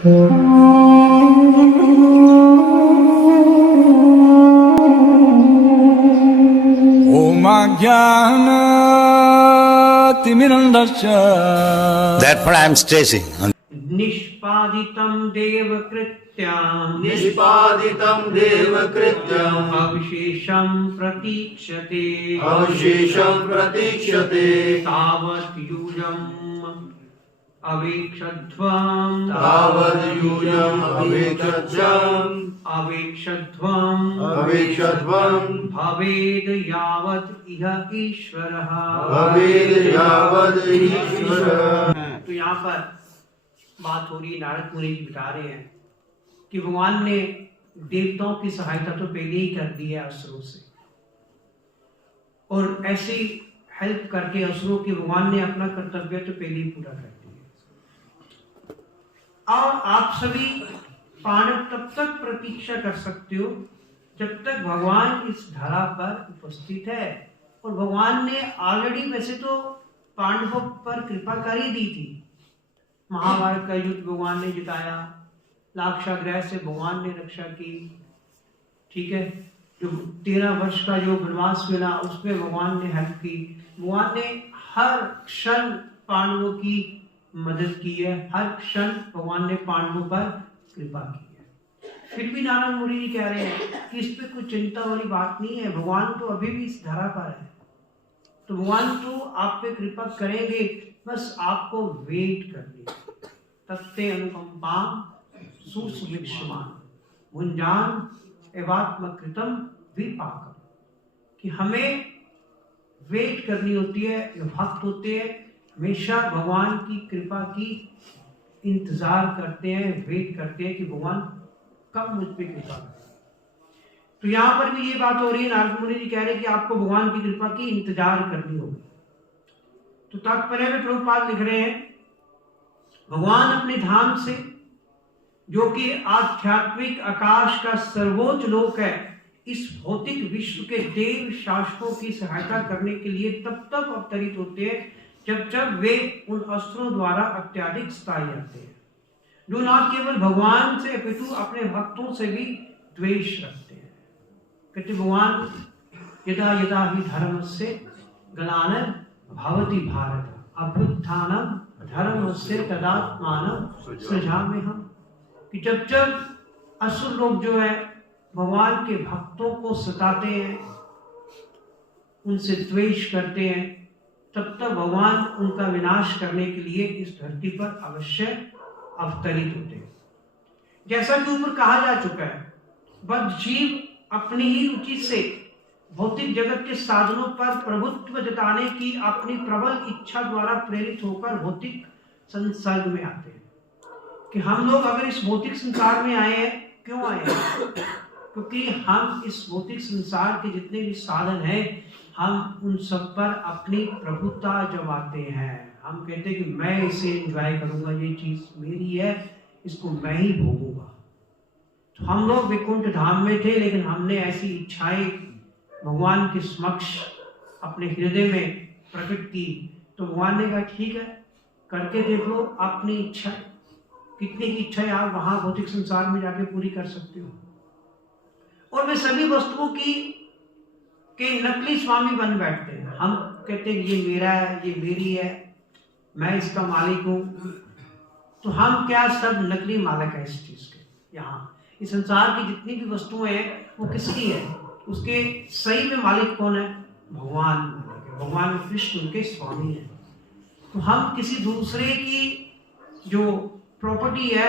Therefore, I am stressing. निष्पादितं देवकृत्यम् अवशेषं प्रतीक्षते तावत् यूयम् अवेक्षध्वम् भवेद् यावत् इह ईश्वरः। तो यहाँ पर बात हो रही है, नारद मुनि जी बता रहे हैं कि भगवान ने देवताओं की सहायता तो पहले ही कर दी है असुरों से, और ऐसी हेल्प करके असुरों की भगवान ने अपना कर्तव्य तो पहले ही पूरा कर दिया। और आप सभी पांडव तब तक प्रतीक्षा कर सकते हो जब तक भगवान इस धरा पर उपस्थित है। और भगवान ने ऑलरेडी वैसे तो पांडवों पर कृपा कर ही दी थी। महाभारत का युद्ध भगवान ने जिताया, लाक्षागृह से भगवान ने रक्षा की, ठीक है। जो 13 वर्ष का जो वनवास मिला उसमें भगवान ने हेल्प की। भगवान ने हर क्षण पांडवों की मदद की है, हर क्षण भगवान ने पांडवों पर कृपा की है। फिर भी नारद मुनि जी कह रहे हैं कि इस पे कोई चिंता वाली बात नहीं है, भगवान तो अभी भी इस धरा पर है, तो भगवान तो आप पे कृपा करेंगे, बस आपको वेट करनी। तत्ते अनुकंपाम सुसुभिक्षमान भुंजान एवात्मकृतम विपाकम, कि हमें वेट करनी होती है। जो भक्त होते हैं हमेशा भगवान की कृपा की इंतजार करते हैं, वेट करते हैं कि भगवान कब मुझ पे कृपा करें। तो यहाँ पर भी ये बात हो रही है, नारद मुनि जी कह रहे हैं कि आपको भगवान की कृपा की इंतजार करनी होगी। तो तात्पर्य में प्रभुपाद लिख रहे हैं, भगवान अपने धाम से, जो कि आध्यात्मिक आकाश का सर्वोच्च लोक है, इस भौतिक विश्व के देव शासकों की सहायता करने के लिए तब तक अवतरित होते हैं जब जब वे उन अस्त्रों द्वारा अत्यधिक स्थायी रहते हैं, जो न केवल भगवान से अपितु अपने भक्तों से भी द्वेष रखते हैं। कहते भगवान यदा यदा ही धर्मस्य ग्लानिर् भवति भारत अभ्युत्थानम् धर्मस्य तदात्मानं सृजाम्यहम्, कि जब जब असुर लोग जो है भगवान के भक्तों को सताते हैं, उनसे द्वेष करते हैं, तब तक भगवान उनका विनाश करने के लिए इस धरती पर अवश्य अवतरित होते हैं। जैसा कि ऊपर कहा जा चुका है, बद्ध जीव अपनी ही रुचि से भौतिक जगत के साधनों पर प्रभुत्व जताने की अपनी प्रबल इच्छा द्वारा प्रेरित होकर भौतिक संसर्ग में आते हैं। कि हम लोग अगर इस भौतिक संसार में आए हैं, क्यों आए हैं? क्योंकि हम इस भौतिक संसार के जितने भी साधन हैं, हम उन सब पर अपनी प्रभुता जमाते हैं। हम कहते हैं कि मैं इसे एंजॉय करूंगा, ये चीज मेरी है, इसको मैं ही भोगूंगा। तो हम लोग वैकुंठ धाम में थे, लेकिन हमने ऐसी इच्छाएं भगवान के समक्ष अपने हृदय में प्रकट की, तो भगवान ने कहा ठीक है, करके देख लो अपनी इच्छा, कितनी की इच्छा आप वहां भौतिक संसार में जाके पूरी कर सकते हो। और वे सभी वस्तुओं की के नकली स्वामी बन बैठते हैं। हम कहते हैं ये मेरा है, ये मेरी है, मैं इसका मालिक हूं। तो हम क्या सब नकली मालिक है इस चीज के। यहाँ इस संसार की जितनी भी वस्तुएं हैं वो किसकी है? उसके सही में मालिक कौन है? भगवान मालिक है, भगवान कृष्ण उनके स्वामी है। तो हम किसी दूसरे की जो प्रॉपर्टी है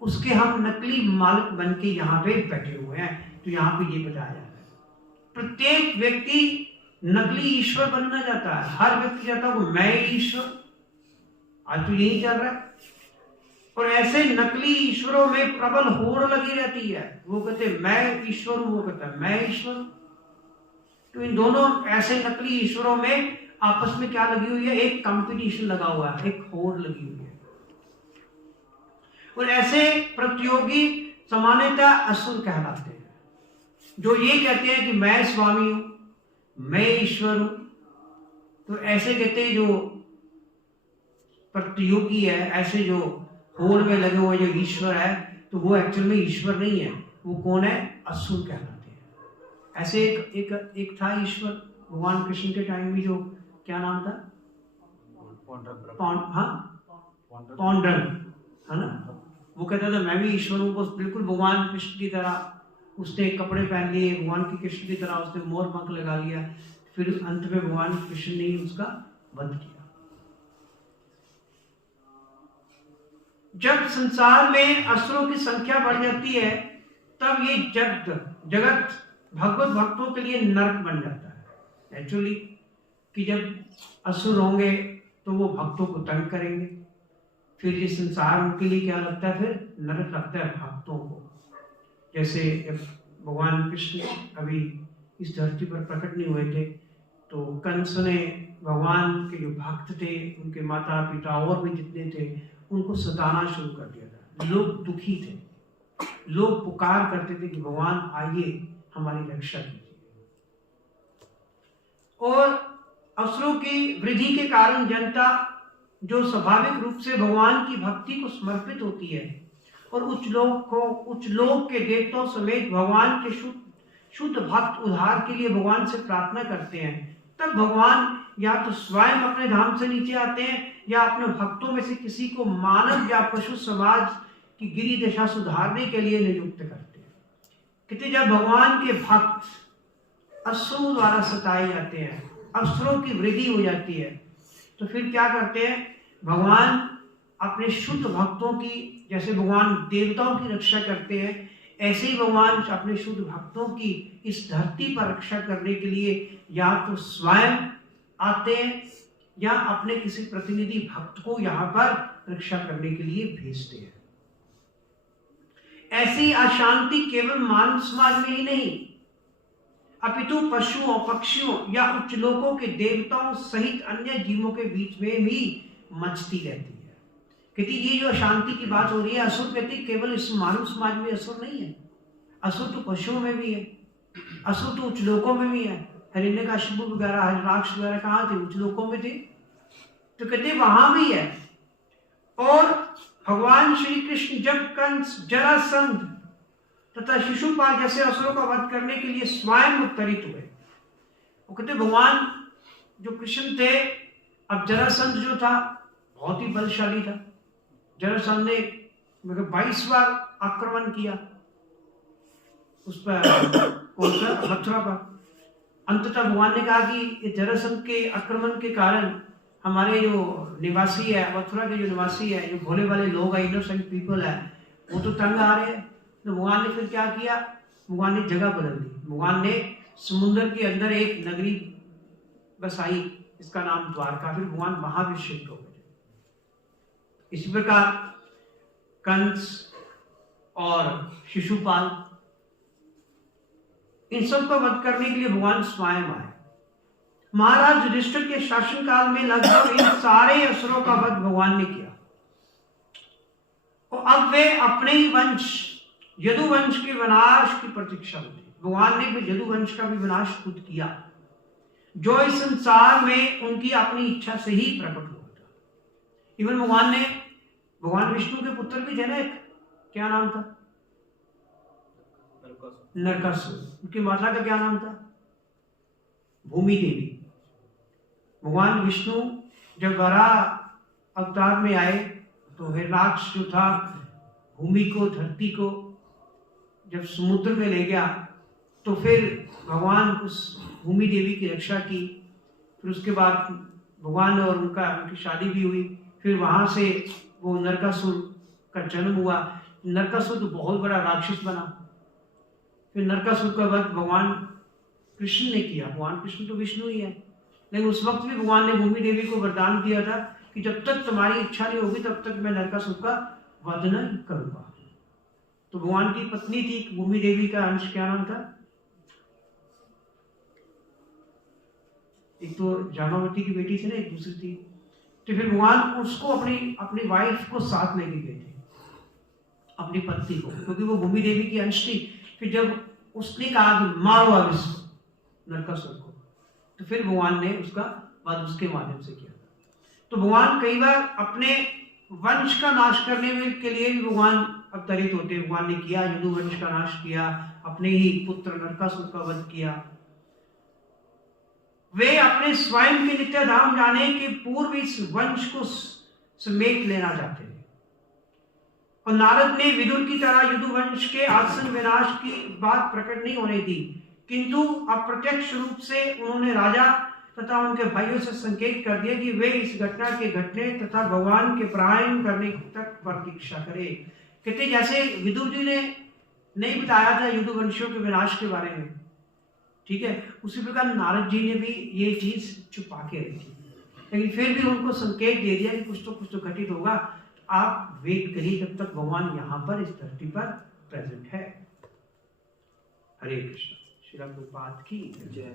उसके हम नकली मालिक बन के यहाँ पे बैठे हुए हैं। तो यहाँ पे ये बताया जाता है, प्रत्येक व्यक्ति नकली ईश्वर बनना चाहता है। हर व्यक्ति चाहता है मैं ईश्वर, आज तो यही चल रहा है। और ऐसे नकली ईश्वरों में प्रबल होड़ लगी रहती है। वो कहते मैं ईश्वर हूं, वो कहता है मैं ईश्वर हूं। तो इन दोनों ऐसे नकली ईश्वरों में आपस में क्या लगी हुई है? एक कंपटीशन लगा हुआ है, एक होड़ लगी हुई है। और ऐसे प्रतियोगी सामान्यतः असुर कहलाते हैं, जो ये कहते हैं कि मैं स्वामी हूं, मैं ईश्वर हूं। तो ऐसे कहते हैं जो प्रतियोगी है, ऐसे जो होड़ में लगे हुए जो ईश्वर है, तो वो एक्चुअल में ईश्वर नहीं है। वो कौन है? असुर कहलाते हैं। ऐसे एक था ईश्वर भगवान कृष्ण के टाइम में, जो क्या नाम था? पौंड्रन, है ना? वो कहता था मैं भी ईश्वर हूँ, बस बिल्कुल भगवान कृष्ण की तरह। उसने कपड़े पहन लिए भगवान की कृष्ण की तरह, उसने मोर पंख लगा लिया। फिर अंत में भगवान कृष्ण ने उसका वध किया। जब संसार में असुरों की संख्या बढ़ जाती है, तब ये जगत भगवत भक्तों के लिए नरक बन जाता है। एक्चुअली कि जब असुर होंगे तो वो भक्तों को तंग करेंगे, फिर ये संसार उनके लिए क्या लगता है? फिर नरक लगता है भक्तों को। जैसे भगवान कृष्ण अभी इस धरती पर प्रकट नहीं हुए थे, तो कंस ने भगवान के जो भक्त थे, उनके माता पिता और भी जितने थे, उनको सताना शुरू कर दिया था। लोग दुखी थे, लोग पुकार करते थे कि भगवान आइए हमारी रक्षा कीजिए। और असुरों की वृद्धि के कारण जनता जो स्वाभाविक रूप से भगवान की भक्ति को समर्पित होती है और उच्च लोक के देवताओं समेत भगवान के शुद्ध भक्त उद्धार के लिए भगवान से प्रार्थना करते हैं, तब भगवान या तो स्वयं अपने धाम से नीचे आते हैं या अपने भक्तों में से किसी को मानव या पशु समाज की गिरी दशा सुधारने के लिए नियुक्त करते हैं। कहते जब भगवान के भक्त असुरों द्वारा सताए जाते हैं, असुरों की वृद्धि हो जाती है, तो फिर क्या करते हैं? भगवान अपने शुद्ध भक्तों की, जैसे भगवान देवताओं की रक्षा करते हैं, ऐसे ही भगवान अपने शुद्ध भक्तों की इस धरती पर रक्षा करने के लिए या तो स्वयं आते हैं या अपने किसी प्रतिनिधि भक्त को यहाँ पर रक्षा करने के लिए भेजते हैं। ऐसी अशांति केवल मानव समाज में ही नहीं, अपितु पशुओं, पक्षियों या उच्च लोकों के देवताओं सहित अन्य जीवों के बीच में भी मचती रहती है। कहती ये जो अशांति की बात हो रही है, असुर कहती केवल इस मानव समाज में असुर नहीं है, असुर तो पशुओं में भी है, असुर तो उच्च लोकों में भी है। हिरण्यकशिपु वगैरह, हिरण्याक्ष वगैरह कहाँ थे? उच्च लोकों में थे। तो कहते वहां भी है। और भगवान श्री कृष्ण जब कंस, जरासंध तथा शिशुपाल जैसे असुरों का वध करने के लिए स्वयं अवतरित हुए, वो कहते भगवान जो कृष्ण थे, अब जरासंध जो था बहुत ही बलशाली था। जरासंध ने 22 बार आक्रमण किया उस पर, कौन सा? मथुरा पर। अंततः भगवान ने कहा कि जरासंध के आक्रमण के कारण हमारे जो निवासी है, मथुरा के जो निवासी है, जो भोले वाले लोग हैं, इनोसेंट पीपल है, वो तो तंग आ रहे हैं। तो भगवान ने फिर क्या किया? भगवान ने जगह बदल दी। भगवान ने समुद्र के अंदर एक नगरी बसाई, इसका नाम द्वारका। फिर भगवान वहां भी शिफ्ट हो गए। इसी प्रकार कंस और शिशुपाल, इन सब का वध करने के लिए भगवान स्वयं आए। महाराज युधिष्ठिर के शासनकाल में लगभग इन सारे असुरों का वध भगवान ने किया। और अब वे अपने ही वंश यदुवंश के विनाश की प्रतीक्षा में थे। भगवान ने फिर यदुवंश का भी विनाश खुद किया, जो इस संसार में उनकी अपनी इच्छा से ही प्रकट हुआ था। इवन भगवान विष्णु के पुत्र भी थे ना एक, क्या नाम था? नरकासुर। उनकी माता का क्या नाम था? भूमि देवी। भगवान विष्णु जब वराह अवतार में आए तो हिरण्याक्ष जो था, भूमि को, धरती को जब समुद्र में ले गया, तो फिर भगवान उस भूमि देवी की रक्षा की। फिर उसके बाद भगवान और उनकी शादी भी हुई। फिर वहां से वो नरकासुर का जन्म हुआ। नरकासुर तो बहुत बड़ा राक्षस बना। फिर नरकासुर का वध भगवान कृष्ण ने किया। भगवान कृष्ण तो विष्णु ही है, लेकिन उस वक्त भी भगवान ने भूमि देवी को वरदान दिया था कि जब तक तुम्हारी इच्छा नहीं होगी तब तक मैं नरकासुर का वध नहीं करूंगा। तो भगवान की पत्नी थी भूमि देवी का अंश, क्या नाम था? एक तो जामावती की बेटी थी ना, एक दूसरी थी। तो फिर भगवान उसको अपनी वाइफ को साथ लेके गए थे, अपनी पत्नी को, क्योंकि वो भूमि देवी की अंश थी। फिर जब उसने कहा कि मारो अब इसको, नरकासुर को, तो फिर भगवान ने उसका वध उसके माध्यम से किया। तो भगवान कई बार अपने वंश का नाश करने में के लिए भी भगवान अवतरित होते हैं। भगवान ने किया, यदु वंश का नाश किया, अपने ही पुत्र नरकासुर का वध किया। वे अपने स्वयं के नित्य धाम जाने के पूर्व इस वंश को समेट लेना चाहते थे। और नारद ने विदुर की तरह यदु वंश के आसन विनाश की बात प्रकट नहीं होने दी, किंतु अप्रत्यक्ष रूप से उन्होंने राजा तथा उनके भाइयों से संकेत कर दिया कि वे इस घटना के घटने तथा भगवान के प्रायण करने तक प्रतीक्षा करें। कहते जैसे विदुर जी ने नहीं बताया था यदुवंशियों के विनाश के बारे में, ठीक है, उसी प्रकार नारद जी ने भी ये चीज छुपा के रखी, लेकिन फिर भी उनको संकेत दे दिया कि कुछ तो घटित होगा, आप वेट करिए, तब तक भगवान यहाँ पर इस धरती पर प्रेजेंट है। हरे कृष्ण। श्री प्रभुपाद की जय।